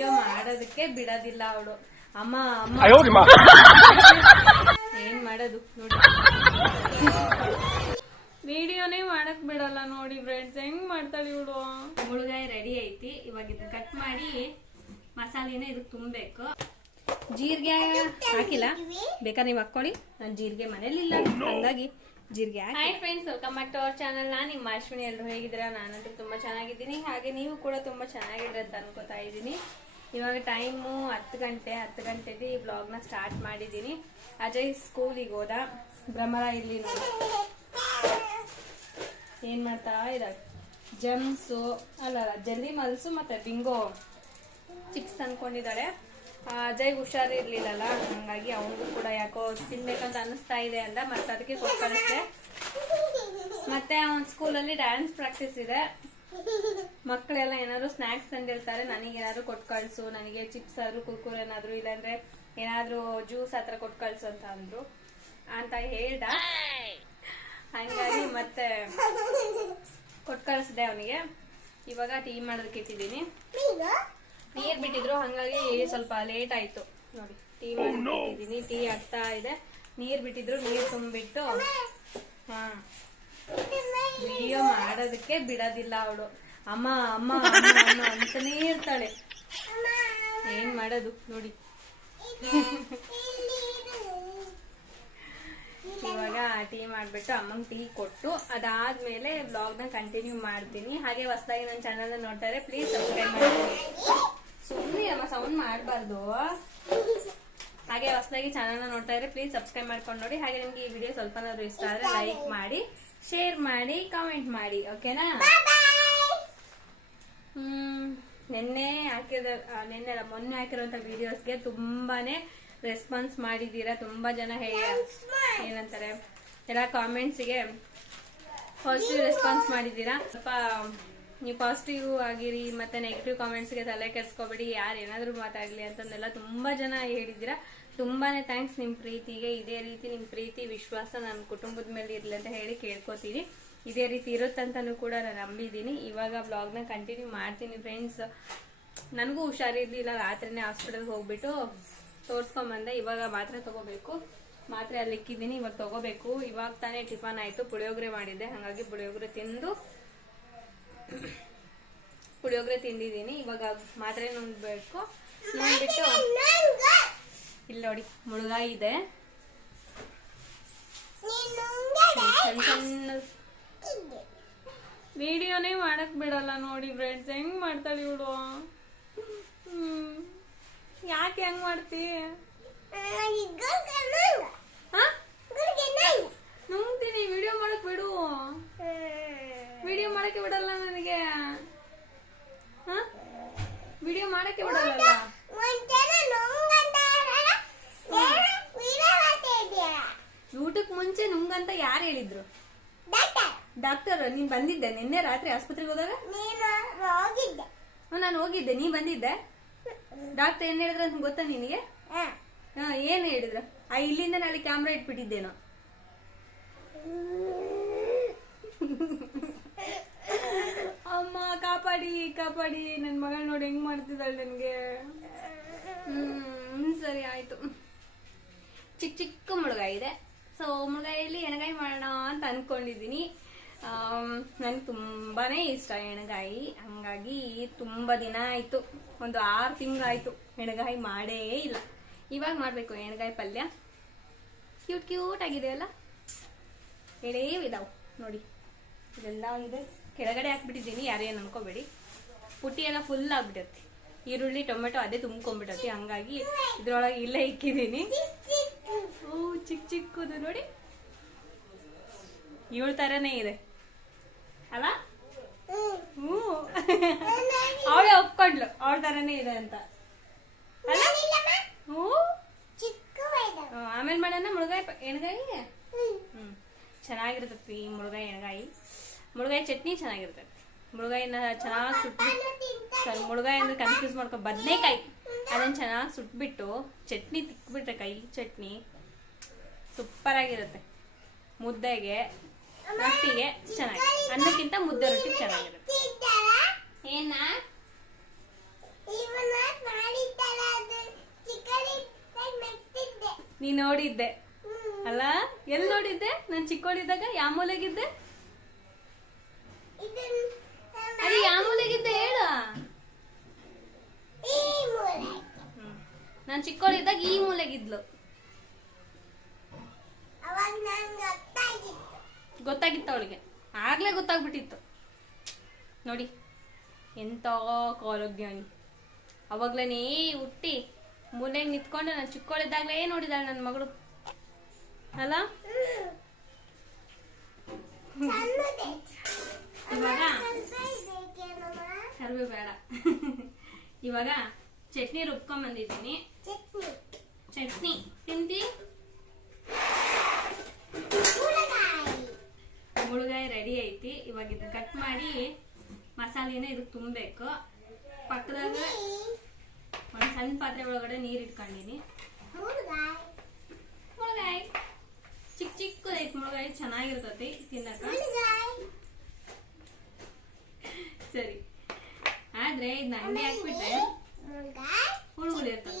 Video ಮಾಡೋದಕ್ಕೆ ಬಿಡೋದಿಲ್ಲ ಅವಳು. ಅಮ್ಮ ಅಮ್ಮ. ಏನ್ ಮಾಡೋದು? ನೋಡಿ. ವಿಡಿಯೋನೇ ಮಾಡಕ್ ಬಿಡಲ್ಲ ನೋಡಿ ಫ್ರೆಂಡ್ಸ್ ಹೆಂಗ್ ಮಾಡ್ತಾಳೆ ಇವಳು? ಮುಳುಗಾಯಿ ರೆಡಿ ಐತಿ. ಇವಾಗ ಇದನ್ನ ಕಟ್ ಮಾಡಿ ಮಸಾಲೆನ ಇದಕ್ ತುಂಬಬೇಕು. ಜೀರಿಗೆ ಹಾಕಿಲ್ಲ. ಬೇಕಾದ್ರೆ ನೀವು ಹಾಕೊಳ್ಳಿ ನಾನು ಜೀರಿಗೆ ಮನೇಲಿ ಇಲ್ಲ. Oh, ಹಂಗಾಗಿ ಜೀರಿಗೆ hi friends welcome back to our channel ನಾ ನಿಮ್ಮ ಅಶ್ವಿನಿ. ಎಲ್ಲರೂ ಹೇಗಿದ್ದೀರಾ? ನಾನಂತೂ ತುಂಬಾ ಚೆನ್ನಾಗಿದ್ದೀನಿ. ಹಾಗೆ ನೀವು ಕೂಡ ತುಂಬಾ ಚೆನ್ನಾಗಿದ್ರೆ ಅಂತ ಅನ್ಕೋತಾ ಇದ್ದೀನಿ. ಇವಾಗ ಟೈಮು ಹತ್ತು ಗಂಟೆ, ಹತ್ತು ಗಂಟೆಗೆ ಈ ಬ್ಲಾಗ್ನ ಸ್ಟಾರ್ಟ್ ಮಾಡಿದ್ದೀನಿ ಅಜಯ್ ಸ್ಕೂಲಿಗೆ ಹೋದ. ಭ್ರಮರ ಇಲ್ಲಿ ಏನು ಮಾಡ್ತಾ ಇದ ಜಮ್ಸು ಅಲ್ಲ ಜಲ್ಲಿ ಮಲ್ಸು ಮತ್ತು ಬಿಂಗೋ ಚಿಪ್ಸ್ ಅಂದ್ಕೊಂಡಿದ್ದಾರೆ ಅಜಯ್ ಹುಷಾರಿರ್ಲಿಲ್ಲಲ್ಲ ಹಂಗಾಗಿ ಅವನಿಗೂ ಕೂಡ ಯಾಕೋ ತಿನ್ಬೇಕಂತ ಅನಿಸ್ತಾ ಇದೆ ಅಂತ ಮತ್ತೆ ಅದಕ್ಕೆ ಕೊಟ್ಟು ಕಳಿಸ್ದೆ. ಮತ್ತೆ ಅವನ ಸ್ಕೂಲಲ್ಲಿ ಡ್ಯಾನ್ಸ್ ಪ್ರಾಕ್ಟೀಸ್ ಇದೆ. ಮಕ್ಕಳೆಲ್ಲ ಏನಾದ್ರು ಸ್ನಾಕ್ಸ್ ತಂದಿರ್ತಾರೆ ನನಗೆ ಏನಾದ್ರು ಕೊಟ್ಟು ಕಳ್ಸು ನನಗೆ ಚಿಪ್ಸ್ ಆದ್ರೂ ಕುರ್ಕುರ್ ಏನಾದ್ರು ಇಲ್ಲಾಂದ್ರೆ ಏನಾದ್ರು ಜ್ಯೂಸ್ ಹತ್ರ ಕೊಟ್ಟು ಕಳ್ಸು ಅಂತ ಅಂದ್ರು. ಅಂತ ಹೇಳ್ದ. ಹಂಗಾಗಿ ಮತ್ತೆ ಕೊಟ್ಟು ಕಳಿಸ್ದೆ ಅವನಿಗೆ. ಇವಾಗ ಟೀ ಮಾಡೋದಕ್ಕೆ ಇಟ್ಟಿದ್ದೀನಿ. ನೀರ್ ಬಿಟ್ಟಿದ್ರು ಹಂಗಾಗಿ ಸ್ವಲ್ಪ ಲೇಟ್ ಆಯ್ತು. ನೋಡಿ ಟೀ ಮಾಡಿದ್ದೀನಿ ಟೀ ಆಗ್ತಾ ಇದೆ. ನೀರ್ ಬಿಟ್ಟಿದ್ರು ನೀರ್ ತುಂಬಿಟ್ಟು ಹಾ. ವಿಡಿಯೋ ಮಾಡೋದಕ್ಕೆ ಬಿಡೋದಿಲ್ಲ ಅವಳು. ಅಮ್ಮ ಅಮ್ಮ ಅಮ್ಮ ಅಂತಾನೇ ಇರ್ತಾಳೆ. ಏನ್ ಮಾಡೋದು? ನೋಡಿ. ಇವಾಗ ಟೀ ಮಾಡ್ಬಿಟ್ಟು ಅಮ್ಮಂಗ್ ಟೀ ಕೊಟ್ಟು ಅದಾದ್ಮೇಲೆ ಬ್ಲಾಗ್ನ ಕಂಟಿನ್ಯೂ ಮಾಡ್ತೀನಿ. ಹಾಗೆ ಹೊಸದಾಗಿ ನನ್ನ ಚಾನಲ್ ನೋಡ್ತಾರೆ ಪ್ಲೀಸ್ ಸಬ್ಸ್ಕ್ರೈಬ್ ಮಾಡಿ. ಸುಮ್ಮನೆ ಅಮ್ಮ ಸೌಂಡ್ ಮಾಡಬಾರ್ದು. ಹಾಗೆ ಹೊಸದಾಗಿ ಚಾನಲ್ನ ನೋಡ್ತಾ ಇದ್ರೆ ಪ್ಲೀಸ್ ಸಬ್ಸ್ಕ್ರೈಬ್ ಮಾಡ್ಕೊಂಡು ನೋಡಿ. ಹಾಗೆ ನಿಮ್ಗೆ ಈ ವಿಡಿಯೋ ಸ್ವಲ್ಪನಾದ್ರು ಇಷ್ಟ ಆದ್ರೆ ಲೈಕ್ ಮಾಡಿ. ಶೇರ್ ಮಾಡಿ ಕಾಮೆಂಟ್ ಮಾಡಿ ಓಕೆನಾ ಹ್ಮ್ ನಿನ್ನೆ ಹಾಕಿದ ನಿನ್ನೆ ಮೊನ್ನೆ ಹಾಕಿರುವಂತ ವಿಡಿಯೋಸ್ಗೆ ತುಂಬಾನೇ ರೆಸ್ಪಾನ್ಸ್ ಮಾಡಿದೀರಾ ತುಂಬಾ ಜನ ಹೇಳ ಏನಂತಾರೆ ಎಲ್ಲ ಕಾಮೆಂಟ್ಸಿಗೆ ಪಾಸಿಟಿವ್ ರೆಸ್ಪಾನ್ಸ್ ಮಾಡಿದ್ದೀರಾ ಸ್ವಲ್ಪ ನೀವು ಪಾಸಿಟಿವ್ ಆಗಿರಿ ಮತ್ತೆ ನೆಗೆಟಿವ್ ಕಾಮೆಂಟ್ಸ್ಗೆ ತಲೆ ಕೆಡ್ಸ್ಕೊಬೇಡಿ ಯಾರು ಏನಾದರೂ ಮಾತಾಡ್ಲಿ ಅಂತಂದೆಲ್ಲ ತುಂಬಾ ಜನ ಹೇಳಿದ್ದೀರಾ. ತುಂಬಾನೇ ಥ್ಯಾಂಕ್ಸ್ ನಿಮ್ಮ ಪ್ರೀತಿಗೆ, ಇದೇ ರೀತಿ ನಿಮ್ಮ ಪ್ರೀತಿ, ವಿಶ್ವಾಸ ನನ್ನ ಕುಟುಂಬದ ಮೇಲೆ ಇರಲಿ ಅಂತ ಹೇಳಿ ಕೇಳ್ಕೊತೀನಿ. ಇದೇ ರೀತಿ ಇರುತ್ತಂತನೂ ಕೂಡ ನಾನು ನಂಬಿದ್ದೀನಿ. ಇವಾಗ ಬ್ಲಾಗ್ನ ಕಂಟಿನ್ಯೂ ಮಾಡ್ತೀನಿ ಫ್ರೆಂಡ್ಸ್ ನನಗೂ ಹುಷಾರಿರಲಿಲ್ಲ, ರಾತ್ರಿನೇ ಹಾಸ್ಪಿಟಲ್ಗೆ ಹೋಗ್ಬಿಟ್ಟು ತೋರಿಸ್ಕೊಂಬಂದೆ. ಇವಾಗ ಮಾತ್ರೆ ತಗೋಬೇಕು. ಮಾತ್ರೆ ಅಲ್ಲಿ ಇಕ್ಕಿದ್ದೀನಿ ಇವಾಗ ತಗೋಬೇಕು. ಇವಾಗ ತಾನೇ ಟಿಫನ್ ಆಯಿತು, ಪುಳಿಯೋಗರೆ ಮಾಡಿದ್ದೆ. ಹಾಗಾಗಿ ಪುಳಿಯೋಗರೆ ತಿಂದು, ಪುಳಿಯೋಗರೆ ತಿಂದಿದ್ದೀನಿ. ಇವಾಗ ಮಾತ್ರೆ ನುಂಗ್ಬೇಕು ನುಂಗ್ಬಿಟ್ಟು ಇಲ್ಲಿ ನೋಡಿ ಮುಳುಗಾಯಿ ಇದೆ. ಸಣ್ಣ ಸಣ್ಣ ವಿಡಿಯೋನೇ ಮಾಡಕ್ ಬಿಡಲ್ಲ ನೋಡಿ ಫ್ರೆಂಡ್ಸ್ ಹೆಂಗ್ ಮಾಡ್ತಾಳೆ ಇವಳು? ಹ್ಮ್ ಯಾಕೆ ಹೆಂಗ್ ಮಾಡ್ತಿ ಹಾ? ನುಂಗ್ತೀನಿ ವಿಡಿಯೋ ಮಾಡಕ್ ಬಿಡು ವಿಡಿಯೋ ಮಾಡಕ್ಕೆ ಬಿಡಲ್ಲ ನನಗೆ ಹಾ ವಿಡಿಯೋ ಮಾಡಕ್ಕೆ ಬಿಡಲ್ಲ ಊಟಕ್ ಮುಂಚೆ ನುಂಗಂತ ಯಾರು ಹೇಳಿದ್ರು ಡಾಕ್ಟರ್ ಬಂದಿದ್ದೆ ನಿನ್ನೆ ರಾತ್ರಿ ಆಸ್ಪತ್ರೆಗೆ ಹೋದಾಗ? ನಾನು ಹೋಗಿದ್ದೆ. ನೀ ಬಂದಿದ್ದೆ? ಡಾಕ್ಟರ್ ಏನ್ ಹೇಳಿದ್ರ ಅಂತ ಗೊತ್ತಾ ನಿನಗೆ? ಏನ್ ಹೇಳಿದ್ರ? ಆ ಇಲ್ಲಿಂದ ನಾಳೆ ಕ್ಯಾಮ್ರಾ ಇಟ್ಬಿಟ್ಟಿದ್ದೇನೋ. ಅಮ್ಮ ಕಾಪಾಡಿ ಕಾಪಾಡಿ. ನನ್ ಮಗಳು ನೋಡಿ ಹೆಂಗ್ ಮಾಡ್ತಿದ್ದಾಳೆ ನನ್ಗೆ. ಹ್ಮ್ ಸರಿ ಆಯ್ತು. ಚಿಕ್ಕ ಚಿಕ್ಕ ಮುಳುಗಾಯಿ ಇದೆ ಸೊ ಮುಳುಗಾಯಲ್ಲಿ ಎಣಗಾಯಿ ಮಾಡೋಣ ಅಂತ ಅನ್ಕೊಂಡಿದ್ದೀನಿ. ನನಗೆ ತುಂಬಾನೇ ಇಷ್ಟ ಎಣಗಾಯಿ. ಹಂಗಾಗಿ ತುಂಬಾ ದಿನ ಆಯ್ತು. ಒಂದು ಆರು ತಿಂಗಳಾಯಿತು ಎಣಗಾಯಿ ಮಾಡೇ ಇಲ್ಲ. ಇವಾಗ ಮಾಡಬೇಕು ಎಣಗಾಯಿ ಪಲ್ಯ. ಕ್ಯೂಟ್ ಕ್ಯೂಟ್ ಆಗಿದೆ ಅಲ್ಲ? ಎಳೇ ಇದಾವು. ನೋಡಿ ಇದೆಲ್ಲ ಇದೆ ಕೆಳಗಡೆ ಹಾಕ್ಬಿಟ್ಟಿದ್ದೀನಿ. ಯಾರೇನು ಅನ್ಕೋಬೇಡಿ ಪುಟ್ಟಿ ಎಲ್ಲ ಫುಲ್ ಆಗ್ಬಿಟ್ಟೈತಿ ಈರುಳ್ಳಿ, ಟೊಮೆಟೊ ಅದೇ ತುಂಬ್ಕೊಂಡ್ಬಿಟ್ಟೈತಿ ಹಂಗಾಗಿ ಇದ್ರೊಳಗೆ ಇಲ್ಲೇ ಇಕ್ಕಿದ್ದೀನಿ. ಓ ಚಿಕ್ಕ ಚಿಕ್ಕದು ನೋಡಿ. ಇವಳ ಥರನೇ ಇದೆ. ಅಲ್ಲ? ಹ್ಞೂ. ಅವಳೇ ಒಪ್ಕೊಂಡ್ಲು ಅವಳ ತರನೇ ಇದೆ ಅಂತ. ಅಲ್ಲ? ಹ್ಞೂ. ಆಮೇಲೆ ಮಾಡೋಣ ಮುಳುಗಾಯಿ ಎಣ್ಗಾಯಿ? ಹ್ಮ್ ಚೆನ್ನಾಗಿರ್ತತಿ ಈ ಮುಳುಗಾಯಿ ಎಣ್ಗಾಯಿ. ಮುಳುಗಾಯಿ ಚಟ್ನಿ ಚೆನ್ನಾಗಿರ್ತೈತಿ. ಮುಳುಗಾಯಿನ ಚೆನ್ನಾಗಿ ಸುಟ್ಟು ಮುಳುಗಾಯಿ ಅಂದ್ರೆ ಕನ್ಫ್ಯೂಸ್ ಮಾಡ್ಕೊ ಬದನೆಕಾಯಿ. ಅದನ್ನ ಚೆನ್ನಾಗಿ ಸುಟ್ಬಿಟ್ಟು ಚಟ್ನಿ ತಿಕ್ಬಿಟ್ರೆ ಕೈ ಚಟ್ನಿ. ಸೂಪರ್ ಆಗಿರುತ್ತೆ ಮುದ್ದೆಗೆ ರೊಟ್ಟಿಗೆ ಚೆನ್ನಾಗಿ. ಅನ್ನಕ್ಕಿಂತ ಮುದ್ದೆ ರೊಟ್ಟಿ ಚೆನ್ನಾಗಿರುತ್ತೆ. ಏನ? ನೀ ನೋಡಿದ್ದೆ. ಅಲ್ಲ ಎಲ್ಲಿ ನೋಡಿದ್ದೆ? ನಾನು ಚಿಕ್ಕೋಳಿದ್ದಾಗ ಯಾವ ಮೂಲೆಗಿದ್ದೆ ಅದು ಯಾವ ಮೂಲೆಗಿದ್ದೆ ಹೇಳ. ನಾನು ಚಿಕ್ಕೋಳಿದ್ದಾಗ ಈ ಮೂಲೆಗಿದ್ಲು. ಅವಾಗ ಗೊತ್ತಾಗಿತ್ತು ಅವಳಿಗೆ. ಆಗ್ಲೇ ಗೊತ್ತಾಗ್ಬಿಟ್ಟಿತ್ತು. ನೋಡಿ ಎಂತ ಕಾಲಜ್ಞಾನಿ ಅವಾಗ್ಲೇನೇ ಹುಟ್ಟಿ ಮೂಲೆಗೆ ನಿಂತ್ಕೊಂಡು ನಾನು ಚಿಕ್ಕೋಳಿದ್ದಾಗಲೇ ನೋಡಿದಾಳೆ ನನ್ನ ಮಗಳು. ಅಲ್ಲ? ಇವಾಗ ಕರಿವೆ ಬೇಡ. ಇವಾಗ ಚಟ್ನಿ ರುಬ್ಕೊಂಬಂದಿದ್ದೀನಿ ಚಟ್ನಿ. ತಿಂತಿ? ಮುಳುಗಾಯಿ ರೆಡಿ ಐತಿ. ಇವಾಗ ಇದನ್ನ ಕಟ್ ಮಾಡಿ ಮಸಾಲೆನ ಇದಕ್ಕೆ ತುಂಬಬೇಕು. ಪಕ್ಕದಾಗ ಒಂದು ಸಣ್ಣ ಪಾತ್ರೆ ಒಳಗಡೆ ನೀರು ಇಟ್ಕೊಂಡಿನಿ. ಮುಳುಗಾಯಿ. ಚಿಕ್ಕ ಚಿಕ್ಕದೈತಿ ಮುಳುಗಾಯಿ, ಚೆನ್ನಾಗಿರ್ತತಿ ತಿನ್ನಕ ಸರಿ. ಆದ್ರೆ ಇದನ್ನ ಹಂಗೆ ಹಾಕ್ಬಿಟ್ರೆ ಹುಳುಗಳು ಇರ್ತದೆ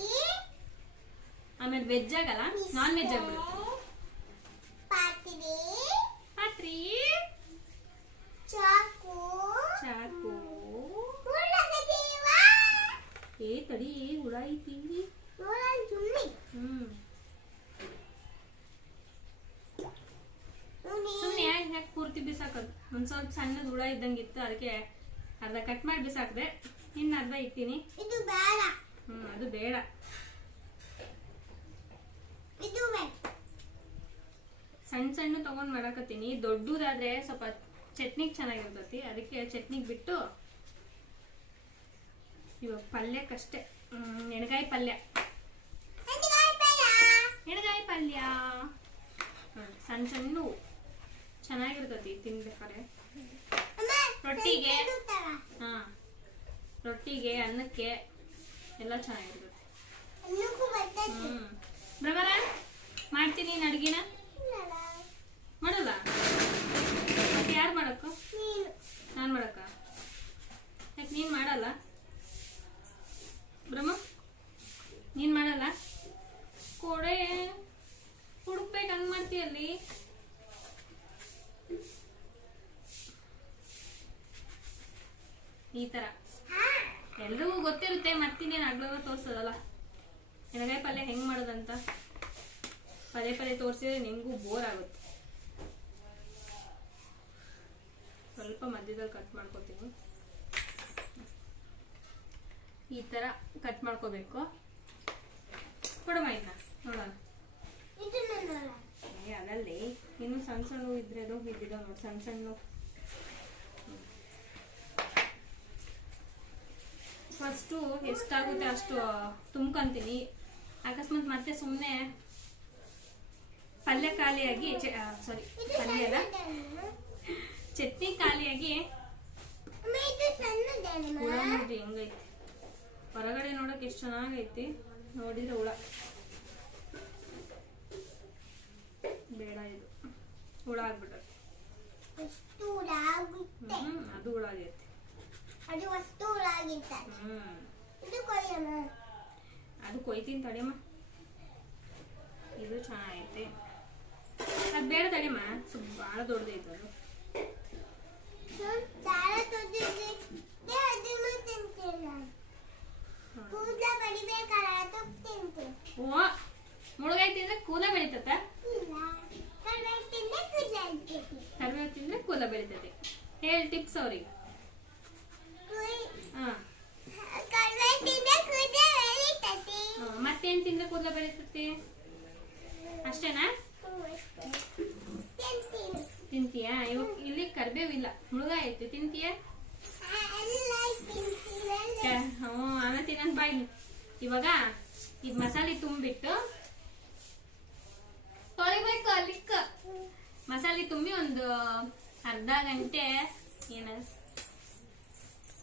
ಆಮೇಲೆ ವೆಜ್ ಆಗಲ್ಲ? ನಾನ್ ವೆಜ್ ಆಗ್ಬಿಡುತ್ತೆ ಪಾತ್ರಿ ಚಾಕು ಚಾಕು ಮುಳ್ಳಗದೀವ ಏ ತಡಿ ಹುಳ ಐತಿ ಹ್ಮ್. ಸುಮ್ಮನೆ ಯಾಕೆ ಪೂರ್ತಿ ಬಿಸಾಕೋದು? ಒಂದ್ ಸ್ವಲ್ಪ ಸಣ್ಣದ ಹುಳ ಇದ್ದಂಗಿತ್ತು ಅದಕ್ಕೆ ಅರ್ಧ ಕಟ್ ಮಾಡಿ ಬಿಸಾಕ್ದೆ. ಇನ್ನು ಅರ್ಧ ಇಟ್ಟಿನಿ ಇದು ಬೇಡ. ಹ್ಮ್ ಅದು ಬೇಡ. ಇದು ಬೇಡ ಸಣ್ಣ ಸಣ್ಣ ತಗೊಂಡ್ ಮಾಡಾಕತ್ತೀನಿ. ದೊಡ್ಡದಾದ್ರೆ ಸ್ವಲ್ಪ ಚಟ್ನಿಗೆ ಚೆನ್ನಾಗಿರ್ತತಿ. ಅದಕ್ಕೆ ಚಟ್ನಿಗ್ ಬಿಟ್ಟು ಇವಾಗ ಪಲ್ಯಕ್ಕಷ್ಟೇ. ಎಣ್ಗಾಯಿ ಪಲ್ಯ. ಎಣ್ಗಾಯಿ ಪಲ್ಯ? ಸಣ್ಣ ಸಣ್ಣ ಚೆನ್ನಾಗಿರ್ತತಿ ತಿನ್ಬೇಕಾದ್ರೆ. ರೊಟ್ಟಿಗೆ. ಹ ರೊಟ್ಟಿಗೆ ಅನ್ನಕ್ಕೆ ಎಲ್ಲ ಚೆನ್ನಾಗಿರ್ತದೆ. ಬರ್ತೈತಿ. ಹ್ಮ್. ಭ್ರಮರ ಮಾಡ್ತೀನಿ ಅಡ್ಗಿನ? ಇಲ್ಲಲ್ಲ. ಮಾಡಲ್ಲ ಮತ್ತೆ ಯಾರು ಮಾಡಕ್ಕ ನೀನು ನಾನು ಮಾಡಕ್ಕ ಯಾಕೆ ನೀನು ಮಾಡಲ್ಲ ಬ್ರಹ್ಮ ನೀನು ಮಾಡಲ್ಲ ಕೊಡೆ ಹುಡುಕ್ಬೇಕು ಹಂಗ್ ಮಾಡ್ತೀಯಲ್ಲಿ ಈ ತರ ಹಾ ಎಲ್ರಿಗೂ ಗೊತ್ತಿರುತ್ತೆ ಮತ್ತಿನ್ನೇನು ಅಗ್ಲವ ತೋರ್ಸೋದಲ್ಲ ಎಣಗಾಯಿ ಪಲ್ಯ ಹೆಂಗ್ ಮಾಡೋದಂತ ಪದೇ ಪದೇ ತೋರಿಸಿದ್ರೆ ನಿಂಗೂ ಬೋರ್ ಆಗುತ್ತೆ ಸ್ವಲ್ಪ ಮಧ್ಯದಲ್ಲಿ ಕಟ್ ಮಾಡ್ಕೋತೀನಿ. ಈ ತರ ಕಟ್ ಮಾಡ್ಕೋಬೇಕು. ಕೊಡಮ್ಮ ಇದನ್ನ ನೋಡೋಣ. ಅದಲ್ಲಿ. ಇನ್ನು ಸಣ್ಣ ಸಣ್ಣ ಇದ್ರೆ ಅದು ಇದ್ದಿದ್ದಾವ ನೋಡಿ, ಸಣ್ಣ ಸಣ್ಣ ಫಸ್ಟು ಎಷ್ಟಾಗುತ್ತೆ ಅಷ್ಟು ತುಂಬ್ಕೊಂತೀನಿ. ಅಕಸ್ಮಾತ್ ಮತ್ತೆ ಸುಮ್ಮನೆ ಪಲ್ಯ ಖಾಲಿಯಾಗಿ ಸಾರಿ ಪಲ್ಯ? ಚಟ್ನಿ ಖಾಲಿಯಾಗಿ ಹೆಂಗೈತಿ. ಹೊರಗಡೆ ನೋಡಕ್ ಎಷ್ಟು ಚೆನ್ನಾಗೈತಿ. ನೋಡಿದ್ರೆ ಹುಳ. ಬೇಡ ಇದು. ಹುಳ ಆಗ್ಬಿಟ್ಟೈತಿ ಹ್ಮ್ ಅದು ಹುಳ ಆಗೈತಿ. ಅದು ಹ್ಮ್. ಕೊಯ್ತೀನಿ ತಡಿಯಮ್ಮ. ಇದು ಚೆನ್ನಾಗೈತಿ. ಅದು ಬೇಡ ತಡಿಯಮ್ಮ. ಸ್ವಲ್ಪ ಭಾಳ ದೊಡ್ಡದೈತೆ ಅದು ಸಾಲ ತೊಂದಿದ್ದೆ ಅದನ್ನು ತಿಂತಿಲ್ಲ ಕೂದಲ ಬಡಿಬೇಕಲ್ಲ ಅದು ತಿಂತೀನಿ ಓ ಮುಳುಗಾಯಿ ತಿಂದ್ರೆ ಕೂಲ ಬೆಳಿತತ್ತ ಕರಿಬೇವು ತಿಂದ್ರೆ ಕೂಲ ಬೆಳಿತೈತಿ ಹೇಳಿ ಟಿಪ್ಸ್ ಅವ್ರಿಗೆ. ಮತ್ತೇನ್ ತಿಂದ್ರೆ ಕೂದಲ ಬೆಳಿತೈತಿ ಅಷ್ಟೇನಾ ತಿಂತೀಯಾ? ಇವಾಗ ಇಲ್ಲಿ ಕರ್ಬೇವಿಲ್ಲ. ಹುಳುಗ ಐತಿ ತಿಂತೀಯಾ? ತಿನ್ನ ಹ್ಞೂ ಆಮೇಲೆ ತಿನ್ನನ್ ಬಾಯಿ ಇವಾಗ ಈ ಮಸಾಲೆ ತುಂಬಿಟ್ಟು ತೊಳಿಬೇಕು ಅಲ್ಲಿಕ್ಕ. ಮಸಾಲೆ ತುಂಬಿ ಒಂದು ಅರ್ಧ ಗಂಟೆ ಏನ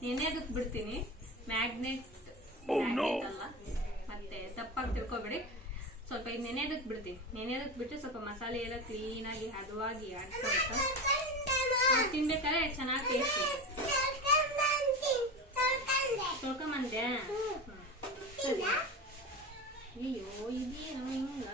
ನೆನೆದಕ್ಕೆ ಬಿಡ್ತೀನಿ. ಮ್ಯಾಗ್ನೆಟ್ ಮ್ಯಾಗ್ನೆಟ್ ಅಲ್ಲ. ಮತ್ತೆ ತಪ್ಪಾಗಿ ತಿಳ್ಕೊಬೇಡಿ. ಸ್ವಲ್ಪ ಇದು ನೆನೆದಕ್ಕೆ ಬಿಡ್ತೀನಿ ನೆನೆದಕ್ಕೆ ಬಿಟ್ಟು ಸ್ವಲ್ಪ ಮಸಾಲೆ ಎಲ್ಲ ಕ್ಲೀನಾಗಿ ಹದವಾಗಿ ತಿನ್ಬೇಕಾದ್ರೆ ಚೆನ್ನಾಗಿ ಟೇಸ್ಟ್ ತೊಳ್ಕೊಂಬಂದೆ ಅಯ್ಯೋ, ಇದೇನು ಹಿಂಗ?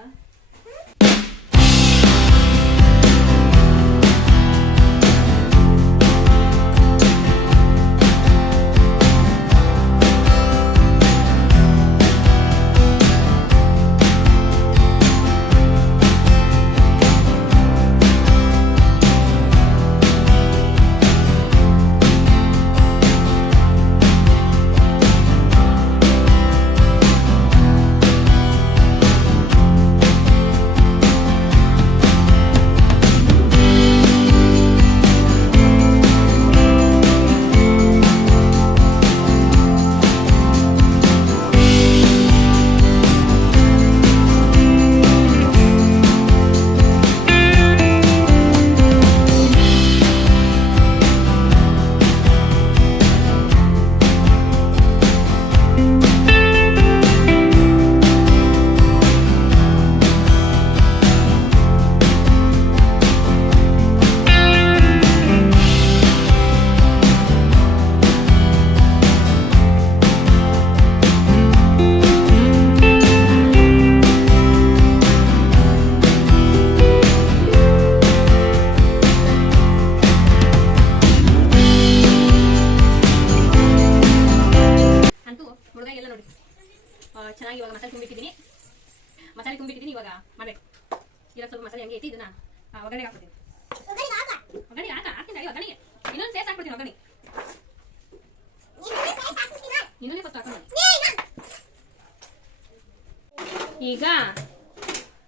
ಈಗ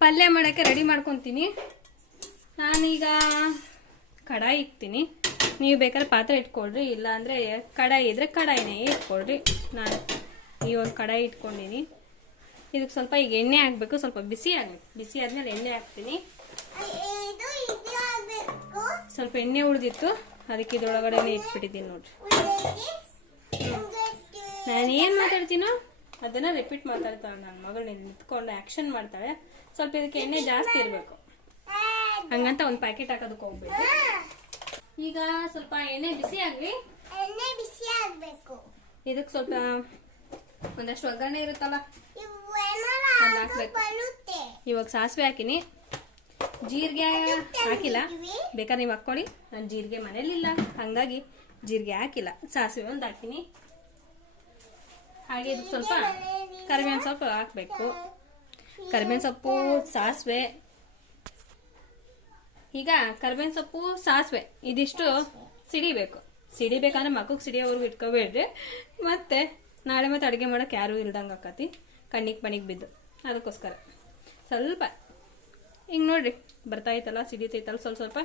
ಪಲ್ಯ ಮಾಡೋಕ್ಕೆ ರೆಡಿ ಮಾಡ್ಕೊತೀನಿ. ನಾನೀಗ ಕಡಾಯಿ ಇಕ್ತೀನಿ. ನೀವು ಬೇಕಾದ್ರೆ ಪಾತ್ರೆ ಇಟ್ಕೊಳ್ರಿ, ಇಲ್ಲಾಂದರೆ ಕಡಾಯಿ ಇದ್ರೆ ಕಡಾಯಿನೇ ಇಟ್ಕೊಳ್ರಿ. ನಾನು ಈ ಒಂದು ಕಡಾಯಿ ಇಟ್ಕೊಂಡಿನಿ. ಇದಕ್ಕೆ ಸ್ವಲ್ಪ ಈಗ ಎಣ್ಣೆ ಹಾಕಬೇಕು, ಸ್ವಲ್ಪ ಬಿಸಿ ಆಗಬೇಕು ಬಿಸಿ ಆದಮೇಲೆ ಎಣ್ಣೆ ಹಾಕ್ತೀನಿ. ಸ್ವಲ್ಪ ಎಣ್ಣೆ ಉಳಿದಿತ್ತು, ಅದಕ್ಕೆ ಇದರೊಳಗಡೆನೆ ಇಟ್ಬಿಟ್ಟಿದ್ದೀನಿ ನೋಡ್ರಿ. ನಾನು ಏನು ಮಾತಾಡ್ತೀನೋ? ಅದನ್ನ ರಿಪೀಟ್ ಮಾತಾಡ್ತಾಳೆ ನನ್ನ ಮಗಳು ನಿಂತ್ಕೊಂಡು ಆಕ್ಷನ್ ಮಾಡ್ತಾಳೆ. ಸ್ವಲ್ಪ ಇದಕ್ಕೆ ಎಣ್ಣೆ ಜಾಸ್ತಿ ಇರಬೇಕು. ಹಂಗಂತ ಒಂದು ಪ್ಯಾಕೆಟ್ ಹಾಕೋದಕ್ಕೆ ಹೋಗ್ಬೇಕು. ಈಗ ಸ್ವಲ್ಪ ಎಣ್ಣೆ ಬಿಸಿ ಆಗಲಿ. ಎಣ್ಣೆ ಬಿಸಿ ಆಗ್ಬೇಕು. ಇದಕ್ಕೆ ಸ್ವಲ್ಪ ಒಂದಷ್ಟು ಒಗ್ಗರಣೆ ಇರುತ್ತಲ್ಲ. ಇವಾಗ ಸಾಸಿವೆ ಹಾಕಿನಿ. ಜೀರಿಗೆ ಹಾಕಿಲ್ಲ. ಬೇಕಾದ್ರೆ ನೀವು ಹಾಕ್ಕೊಳ್ಳಿ. ನಾನು ಜೀರಿಗೆ ಮನೇಲಿಲ್ಲ. ಹಂಗಾಗಿ ಜೀರಿಗೆ ಹಾಕಿಲ್ಲ. ಸಾಸಿವೆ ಒಂದು ಹಾಕಿನಿ. ಹಾಗೆ ಇದಕ್ಕೆ ಸ್ವಲ್ಪ ಕರಿಬೇವಿನ ಸೊಪ್ಪು ಹಾಕಬೇಕು. ಕರಿಬೇವಿನ ಸೊಪ್ಪು, ಸಾಸಿವೆ. ಈಗ ಕರಿಬೇವಿನ ಸೊಪ್ಪು, ಸಾಸಿವೆ ಇದಿಷ್ಟು ಸಿಡಿಬೇಕು. ಸಿಡಿಬೇಕಂದ್ರೆ ಮಕ್ಕಳಿಗೆ ಸಿಡಿಯೋವರೆಗೂ ಇಟ್ಕೋಬೇಡ್ರಿ. ಮತ್ತೆ ನಾಳೆ ಮತ್ತೆ ಅಡುಗೆ ಮಾಡೋಕೆ ಯಾರೂ ಇಲ್ದಂಗೆ ಆಕತಿ. ಕಣ್ಣಿಗೆ ಪಣಿಗೆ ಬಿದ್ದು. ಅದಕ್ಕೋಸ್ಕರ. ಸ್ವಲ್ಪ ಹಿಂಗೆ ನೋಡ್ರಿ, ಬರ್ತಾಯ್ತಲ್ಲ, ಸಿಡಿತೈತಲ್ಲ ಸ್ವಲ್ಪ ಸ್ವಲ್ಪ.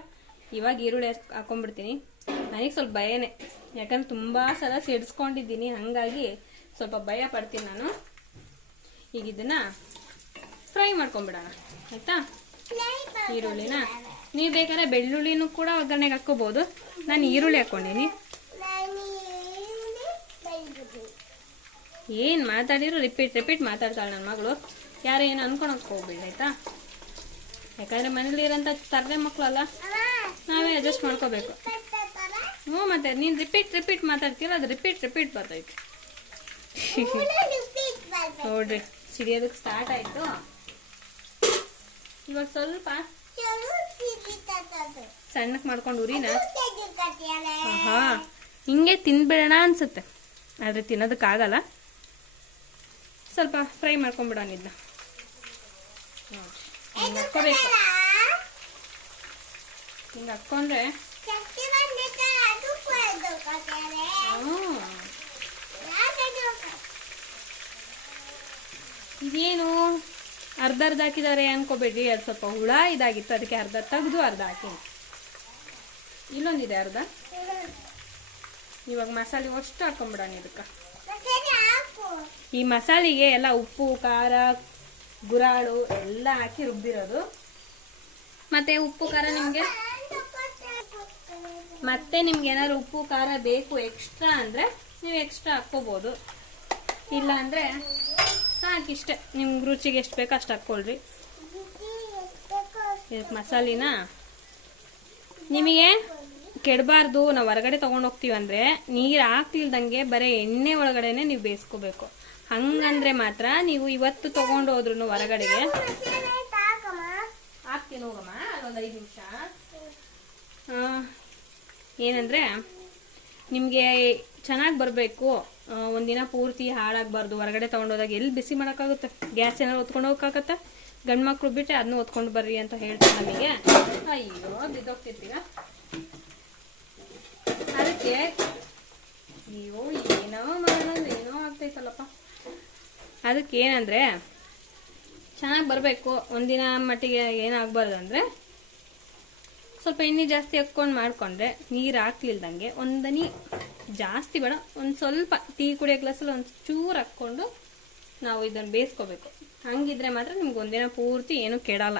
ಇವಾಗ ಈರುಳ್ಳಿ ಹಾಕ್- ಹಾಕೊಂಡ್ಬಿಡ್ತೀನಿ. ನನಗೆ ಸ್ವಲ್ಪ ಭಯನೇ. ಯಾಕಂದ್ರೆ ತುಂಬ ಸಲ ಸಿಡಿಸ್ಕೊಂಡಿದ್ದೀನಿ. ಹಾಗಾಗಿ ಸ್ವಲ್ಪ ಭಯ ಪಡ್ತೀನಿ ನಾನು. ಈಗ ಇದನ್ನ ಫ್ರೈ ಮಾಡ್ಕೊಂಬಿಡೋಣ ಆಯ್ತಾ? ಈರುಳ್ಳಿನ. ನೀವು ಬೇಕಾದ್ರೆ ಬೆಳ್ಳುಳ್ಳಿನೂ ಕೂಡ ಒಗ್ಗರಣೆಗೆ ಹಾಕ್ಕೋಬೋದು. ನಾನು ಈರುಳ್ಳಿ ಹಾಕೊಂಡಿನಿ ಏನ್ ಮಾತಾಡಿದ್ರು? ರಿಪೀಟ್ ರಿಪೀಟ್ ಮಾತಾಡ್ತಾಳೆ ನನ್ನ ಮಗಳು. ಯಾರು ಏನು ಅನ್ಕೊಳಕ್ಕೆ ಹೋಗ್ಬೇಡಿ, ಆಯ್ತಾ? ಯಾಕಂದ್ರೆ ಮನೇಲಿ ಇರೋಂಥ ತರಲೆ ಮಕ್ಕಳಲ್ಲ ಅಲ್ಲ? ನಾವೇ ಅಡ್ಜಸ್ಟ್ ಮಾಡ್ಕೋಬೇಕು? ಹ್ಞೂ ಮತ್ತೆ, ನೀನು ರಿಪೀಟ್ ರಿಪೀಟ್ ಮಾತಾಡ್ತೀರ ಅದು ರಿಪೀಟ್ ರಿಪೀಟ್ ಬರ್ತೈತಿ. ನೋಡ್ರಿ ಸಿಡಿಯೋದಕ್ಕೆ ಸ್ಟಾರ್ಟ್ ಆಯ್ತು. ಇವಾಗ ಸ್ವಲ್ಪ ಸಣ್ಣಕ್ಕೆ ಮಾಡ್ಕೊಂಡು ಉರಿನ. ಹಾ ಹಿಂಗೆ ತಿನ್ಬಿಡೋಣ ಅನ್ಸುತ್ತೆ. ಆದರೆ ತಿನ್ನೋದಕ್ಕಾಗಲ್ಲ ಸ್ವಲ್ಪ ಫ್ರೈ ಮಾಡ್ಕೊಂಡ್ಬಿಡೋಣ ಇದನ್ನ ಹಿಂಗೆ ಹಾಕ್ಕೋಬೇಕು. ಹಿಂಗೆ ಹಾಕ್ಕೊಂಡ್ರೆ ಚಟ್ನಿ ಬಂದಿತ್ತ, ಅದು ಕೊಯ್ದುಕತ್ಯಾಲೆ. ಹ್ಞೂ ಯಾಕದು? ಇದೇನು ಅರ್ಧ ಅರ್ಧ ಹಾಕಿದ್ದಾರೆ ಅನ್ಕೋಬೇಡಿ, ಅದು ಸ್ವಲ್ಪ ಹುಳ ಇದಾಗಿತ್ತು, ಅದಕ್ಕೆ ಅರ್ಧ ತೆಗೆದು ಅರ್ಧ ಹಾಕಿ. ಇಲ್ಲೊಂದಿದೆ ಅರ್ಧ? ಇವಾಗ ಮಸಾಲೆ ಅಷ್ಟು ಹಾಕೊಂಬಿಡೋಣ ಇದಕ್ಕೆ. ಈ ಮಸಾಲೆಗೆ ಎಲ್ಲ ಉಪ್ಪು, ಖಾರ, ಗುರಾಳು ಎಲ್ಲ ಹಾಕಿ ರುಬ್ಬಿರೋದು. ಮತ್ತೆ ಉಪ್ಪು, ಖಾರ ನಿಮಗೆ? ಮತ್ತೆ ನಿಮ್ಗೆ ಏನಾದ್ರು ಉಪ್ಪು, ಖಾರ ಬೇಕು ಎಕ್ಸ್ಟ್ರಾ ಅಂದ್ರೆ ನೀವು ಎಕ್ಸ್ಟ್ರಾ ಹಾಕ್ಕೋಬೋದು. ಇಲ್ಲ ಅಂದರೆ ಸಾಕಿಷ್ಟೆ ನಿಮ್ಗೆ ರುಚಿಗೆ ಎಷ್ಟು ಬೇಕೋ ಅಷ್ಟು ಹಾಕ್ಕೊಳ್ರಿ. ಇದಕ್ಕೆ ಮಸಾಲಿನ? ನಿಮಗೆ ಕೆಡಬಾರ್ದು ನಾವು ಹೊರಗಡೆ ತೊಗೊಂಡು ಹೋಗ್ತೀವಿ ಅಂದರೆ ನೀರು ಹಾಕ್ತಿಲ್ದಂಗೆ ಬರೀ ಎಣ್ಣೆ ಒಳಗಡೆನೆ ನೀವು ಬೇಯಿಸ್ಕೋಬೇಕು. ಹಂಗಂದ್ರೆ ಮಾತ್ರ ನೀವು ಇವತ್ತು ತೊಗೊಂಡು ಹೋದ್ರು ಹೊರಗಡೆಗೆ. ಏನಂದ್ರೆ ನಿಮ್ಗೆ ಹಾಕ್ತೀನಿ ಹೋಗಮ್ಮ ಒಂದು ಐದು ನಿಮಿಷ. ಏನಂದರೆ ನಿಮಗೆ ಚೆನ್ನಾಗಿ ಬರಬೇಕು. ಒಂದಿನ ಪೂರ್ತಿ ಹಾಳಾಗಬಾರ್ದು. ಹೊರಗಡೆ ತೊಗೊಂಡೋದಾಗ ಎಲ್ಲಿ ಬಿಸಿ ಮಾಡೋಕ್ಕಾಗುತ್ತೆ? ಗ್ಯಾಸ್ ಏನಾದ್ರು ಹೊತ್ಕೊಂಡು ಹೋಗೋಕ್ಕಾಗತ್ತೆ? ಗಂಡು ಮಕ್ಳು ಬಿಟ್ಟೆ ಅದನ್ನ ಹೊತ್ಕೊಂಡು ಬರ್ರಿ ಅಂತ ಹೇಳ್ತಾರೆ ನಮಗೆ. ಅಯ್ಯೋ, ಬಿದ್ದೋಗ್ತಿರ್ತೀರ? ಅದಕ್ಕೆ ಅಯ್ಯೋ, ಏನೋ ಮಾಡೋದು, ಏನೋ ಆಗ್ತೈತಲ್ಲಪ್ಪ. ಅದಕ್ಕೆ ಏನಂದರೆ, ಚೆನ್ನಾಗಿ ಬರಬೇಕು. ಒಂದಿನ ಮಟ್ಟಿಗೆ ಏನಾಗಬಾರ್ದು ಅಂದರೆ, ಸ್ವಲ್ಪ ಎಣ್ಣೆ ಜಾಸ್ತಿ ಹಾಕ್ಕೊಂಡು ಮಾಡಿಕೊಂಡ್ರೆ ನೀರು ಹಾಕ್ಲಿಲ್ದಂಗೆ ಒಂದನಿ ಜಾಸ್ತಿ ಬೇಡ. ಒಂದು ಸ್ವಲ್ಪ ಟೀ ಕುಡಿಯೋ ಗ್ಲಾಸಲ್ಲಿ ಒಂದು ಚೂರು ಹಾಕ್ಕೊಂಡು ನಾವು ಇದನ್ನು ಬೇಯಿಸ್ಕೋಬೇಕು. ಹಂಗಿದ್ರೆ ಮಾತ್ರ ನಿಮ್ಗೆ ಒಂದಿನ ಪೂರ್ತಿ ಏನೂ ಕೆಡಲ್ಲ.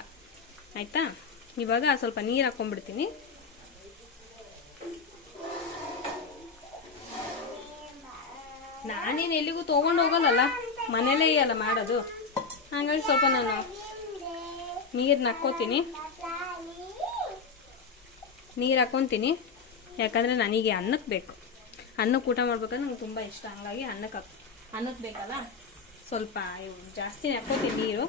ಆಯಿತಾ? ಇವಾಗ ಸ್ವಲ್ಪ ನೀರು ಹಾಕ್ಕೊಂಡ್ಬಿಡ್ತೀನಿ ನಾನೇನು ಎಲ್ಲಿಗೂ ತೊಗೊಂಡು ಹೋಗಲ್ಲಲ್ಲ? ಮನೇಲೇ ಅಲ್ಲ ಮಾಡೋದು. ಹಾಗಾಗಿ ಸ್ವಲ್ಪ ನಾನು ನೀರನ್ನ ಹಾಕ್ಕೋತೀನಿ. ನೀರು ಹಾಕ್ಕೊತೀನಿ ಯಾಕಂದರೆ ನನಗೆ ಅನ್ನಕ್ಕೆ ಬೇಕು. ಅನ್ನಕ್ಕೆ ಊಟ ಮಾಡ್ಬೇಕಂದ್ರೆ ನಂಗೆ ತುಂಬ ಇಷ್ಟ. ಹಂಗಾಗಿ ಅನ್ನಕ್ಕೆ ಅನ್ನಕ್ಕೆ ಬೇಕಲ್ಲ? ಸ್ವಲ್ಪ ಜಾಸ್ತಿ ಹಾಕೋತೀನಿ ನೀರು.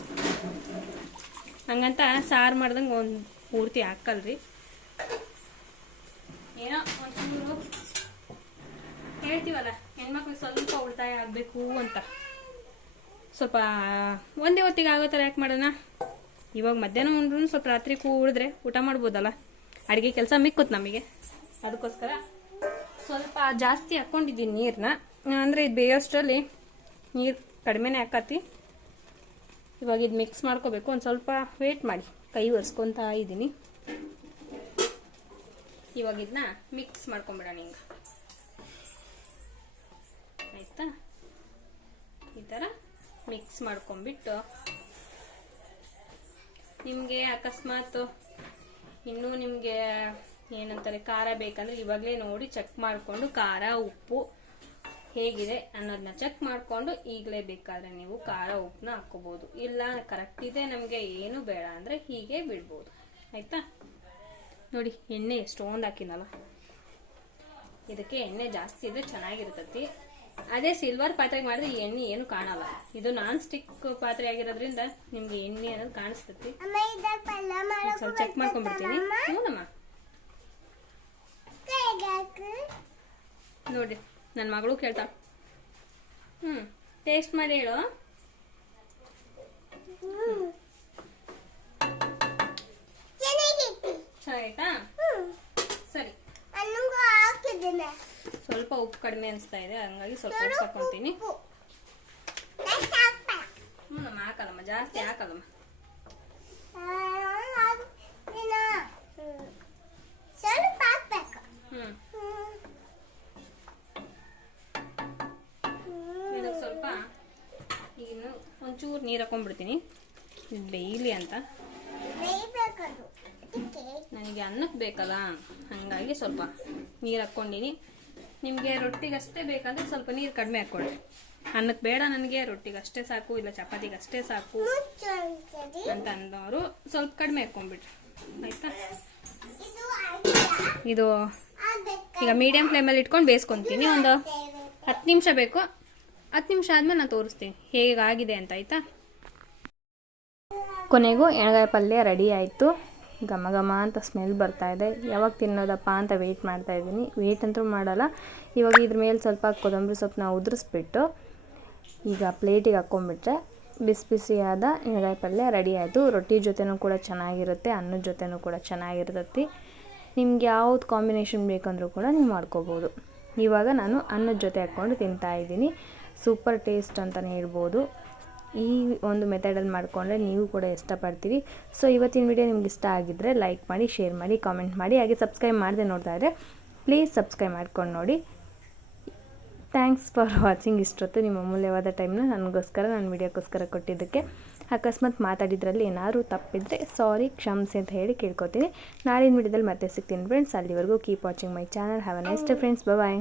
ಹಂಗಂತ ಸಾರು ಮಾಡ್ದಂಗೆ ಒಂದು ಪೂರ್ತಿ ಹಾಕಲ್ರಿ. ಏನೋ ಒಂಚೂರು ಹೇಳ್ತೀವಲ್ಲ, ಹೆಣ್ಮಕ್ಳಿಗೆ ಸ್ವಲ್ಪ ಉಳಿತಾಯ ಆಗಬೇಕು ಅಂತ. ಸ್ವಲ್ಪ, ಒಂದೇ ಹೊತ್ತಿಗೆ ಆಗೋ ಥರ ಯಾಕೆ ಮಾಡೋಣ? ಇವಾಗ ಮಧ್ಯಾಹ್ನ ಉಂಡ್ರು, ಸ್ವಲ್ಪ ರಾತ್ರಿ ಕೂಡಿದ್ರೆ ಊಟ ಮಾಡ್ಬೋದಲ್ಲ? ಅಡುಗೆ ಕೆಲಸ ಮಿಕ್ಕುತ್ತೆ ನಮಗೆ. ಅದಕ್ಕೋಸ್ಕರ ಸ್ವಲ್ಪ ಜಾಸ್ತಿ ಹಾಕ್ಕೊಂಡಿದ್ದೀನಿ ನೀರನ್ನ ಅಂದರೆ ಇದು ಬೇಯೋಷ್ಟರಲ್ಲಿ ನೀರು ಕಡಿಮೆನೇ ಹಾಕತ್ತಿ ಇವಾಗ ಇದು ಮಿಕ್ಸ್ ಮಾಡ್ಕೋಬೇಕು. ಒಂದು ಸ್ವಲ್ಪ ವೇಟ್ ಮಾಡಿ. ಕೈ ಒರೆಸ್ಕೊತಾ ಇದ್ದೀನಿ ಇವಾಗ ಇದನ್ನ ಮಿಕ್ಸ್ ಮಾಡ್ಕೊಂಬಿಡೋಣ ಹಿಂಗೆ. ಆಯಿತಾ? ಈ ಥರ ಮಿಕ್ಸ್ ಮಾಡ್ಕೊಂಬಿಟ್ಟು ನಿಮಗೆ ಅಕಸ್ಮಾತ್ ಇನ್ನೂ ನಿಮಗೆ ಏನಂತಾರೆ ಖಾರ ಬೇಕಂದ್ರೆ ಇವಾಗಲೇ ನೋಡಿ ಚೆಕ್ ಮಾಡಿಕೊಂಡು ಖಾರ ಉಪ್ಪು ಹೇಗಿದೆ ಅನ್ನೋದನ್ನ ಚೆಕ್ ಮಾಡಿಕೊಂಡು ಈಗಲೇ ಬೇಕಾದರೆ ನೀವು ಖಾರ ಉಪ್ಪನ್ನ ಹಾಕೋಬಹುದು ಇಲ್ಲ ಕರೆಕ್ಟ್ ಇದೆ ನಮಗೆ ಏನು ಬೇಡ ಅಂದರೆ ಹೀಗೆ ಬಿಡ್ಬೋದು. ಆಯಿತಾ? ನೋಡಿ ಎಣ್ಣೆ ಎಷ್ಟೊಂದು ಹಾಕಿನಲ್ಲ ಇದಕ್ಕೆ ಎಣ್ಣೆ ಜಾಸ್ತಿ ಇದ್ರೆ ಚೆನ್ನಾಗಿರ್ತತಿ. ಅದೇ ಸಿಲ್ವರ್ ಪಾತ್ರೆಗೆ ಮಾಡಿದ್ರೆ ಎಣ್ಣೆ ಏನು ಕಾಣಲ್ಲ. ಇದು ನಾನ್ ಸ್ಟಿಕ್ ಪಾತ್ರೆ ಆಗಿರೋದ್ರಿಂದ ನಿಮ್ಗೆ ಎಣ್ಣೆ ಅನ್ನೋದು ಕಾಣಿಸ್ತತಿ. ಸ್ವಲ್ಪ ಚೆಕ್ ಮಾಡ್ಕೊಂಡ್ಬಿಡ್ತೀನಿ. ಹಾಕು ನೋಡಿ ನನ್ನ ಮಗಳು ಕೇಳ್ತಾ. ಹ್ಮ್ ಟೇಸ್ಟ್ ಮಾಡಿ ಹೇಳು. ಚೆನ್ನಾಗೈತಿ? ಚೆನ್ನಾಗೈತಾ ಸರಿ. ಸ್ವಲ್ಪ ಉಪ್ಪು ಕಡಿಮೆ ಅನಿಸ್ತಾ ಇದೆ ಹಂಗಾಗಿ ಸ್ವಲ್ಪ ಉಪ್ಪು ಹಾಕೊಂತೀನಿ. ಹ್ಞೂ ಹಾಕಲ್ಲಮ್ಮ ಜಾಸ್ತಿ ಹಾಕಲ್ಲಮ್ಮ ಸ್ವಲ್ಪ ಹಾಕ್ಬೇಕು ಹ್ಞೂ ಹ್ಮ್. ಇದಕ್ಕೆ ಸ್ವಲ್ಪ ಇನ್ನು ಒಂಚೂರು ನೀರು ಹಾಕೊಂಡ್ಬಿಡ್ತೀನಿ. ಇದು ಬೇಯಲಿ ಅಂತ. ನನಗೆ ಅನ್ನಕ್ಕೆ ಬೇಕಲ್ಲ? ಹಾಗಾಗಿ ಸ್ವಲ್ಪ ನೀರು ಹಾಕ್ಕೊಂಡಿನಿ ನಿಮಗೆ ರೊಟ್ಟಿಗೆ ಅಷ್ಟೇ ಬೇಕಂದ್ರೆ ಸ್ವಲ್ಪ ನೀರು ಕಡಿಮೆ ಹಾಕ್ಕೊಳ್ಳಿ ಅನ್ನಕ್ಕೆ ಬೇಡ ನನಗೆ ರೊಟ್ಟಿಗಷ್ಟೇ ಸಾಕು ಇಲ್ಲ ಚಪಾತಿಗೆ ಅಷ್ಟೇ ಸಾಕು ಅಂತ ಅಂದವರು ಸ್ವಲ್ಪ ಕಡಿಮೆ ಹಾಕ್ಕೊಂಡ್ಬಿಟ್ರಿ ಆಯ್ತಾ? ಇದು ಆಯ್ತಾ ಇದು ಈಗ ಮೀಡಿಯಂ ಫ್ಲೇಮಲ್ಲಿ ಇಟ್ಕೊಂಡು ಬೇಯಿಸ್ಕೊತೀನಿ. ಒಂದು ಹತ್ತು ನಿಮಿಷ ಬೇಕು. ಹತ್ತು ನಿಮಿಷ ಆದಮೇಲೆ ನಾನು ತೋರಿಸ್ತೀನಿ. ಹೇಗಾಗಿದೆ ಅಂತ ಆಯಿತಾ? ಕೊನೆಗೂ ಎಣ್ಗಾಯಿ ಪಲ್ಯ ರೆಡಿ ಆಯಿತು. ಘಮ ಘಮ ಅಂತ ಸ್ಮೆಲ್ ಬರ್ತಾ ಇದೆ. ಯಾವಾಗ ತಿನ್ನೋದಪ್ಪ ಅಂತ ವೆಯ್ಟ್ ಮಾಡ್ತಾ ಇದ್ದೀನಿ. ವೆಯ್ಟ್ ಅಂತೂ ಮಾಡೋಲ್ಲ. ಇವಾಗ ಇದ್ರ ಮೇಲೆ ಸ್ವಲ್ಪ ಕೊತ್ತಂಬರಿ ಸೊಪ್ಪನ್ನ ಉದುರಿಸ್ಬಿಟ್ಟು ಈಗ ಪ್ಲೇಟಿಗೆ ಹಾಕ್ಕೊಂಬಿಟ್ರೆ ಬಿಸಿ ಬಿಸಿಯಾದ ಎಣ್ಗಾಯಿ ಪಲ್ಯ ರೆಡಿ ಆಯಿತು. ರೊಟ್ಟಿ ಜೊತೆನೂ ಕೂಡ ಚೆನ್ನಾಗಿರುತ್ತೆ, ಅನ್ನದ ಜೊತೆನೂ ಕೂಡ ಚೆನ್ನಾಗಿರ್ತೈತಿ. ನಿಮ್ಗೆ ಯಾವ್ದು ಕಾಂಬಿನೇಷನ್ ಬೇಕಂದ್ರೂ ಕೂಡ ನೀವು ಮಾಡ್ಕೋಬೋದು. ಇವಾಗ ನಾನು ಅನ್ನದ ಜೊತೆ ಹಾಕ್ಕೊಂಡು ತಿಂತಾಯಿದ್ದೀನಿ ಸೂಪರ್ ಟೇಸ್ಟ್ ಅಂತಲೇ ಹೇಳ್ಬೋದು. ಈ ಒಂದು ಮೆಥಡಲ್ಲಿ ಮಾಡಿಕೊಂಡ್ರೆ ನೀವು ಕೂಡ ಇಷ್ಟಪಡ್ತೀವಿ ಸೊ ಇವತ್ತಿನ ವಿಡಿಯೋ ನಿಮ್ಗೆ ಇಷ್ಟ ಆಗಿದ್ದರೆ ಲೈಕ್ ಮಾಡಿ ಶೇರ್ ಮಾಡಿ ಕಾಮೆಂಟ್ ಮಾಡಿ, ಹಾಗೆ ಸಬ್ಸ್ಕ್ರೈಬ್ ಮಾಡದೆ ನೋಡ್ತಾ ಇದ್ದರೆ ಪ್ಲೀಸ್ ಸಬ್ಸ್ಕ್ರೈಬ್ ಮಾಡ್ಕೊಂಡು ನೋಡಿ. ಥ್ಯಾಂಕ್ಸ್ ಫಾರ್ ವಾಚಿಂಗ್ ಇಷ್ಟೊತ್ತು ನಿಮ್ಮ ಅಮೂಲ್ಯವಾದ ಟೈಮ್ನ ನನಗೋಸ್ಕರ ನನ್ನ ವಿಡಿಯೋಕ್ಕೋಸ್ಕರ ಕೊಟ್ಟಿದ್ದಕ್ಕೆ. ಅಕಸ್ಮಾತ್ ಮಾತಾಡಿದ್ರಲ್ಲಿ ಏನಾದರೂ ತಪ್ಪಿದ್ರೆ ಸಾರಿ ಕ್ಷಮಿಸಿ ಅಂತ ಹೇಳಿ ಕೇಳ್ಕೊತೀನಿ. ನಾಳಿನ ವಿಡಿಯೋದಲ್ಲಿ ಮತ್ತೆ ಸಿಗ್ತೀನಿ ಫ್ರೆಂಡ್ಸ್ ಅಲ್ಲಿವರೆಗೂ keep watching my channel have a nice friends bye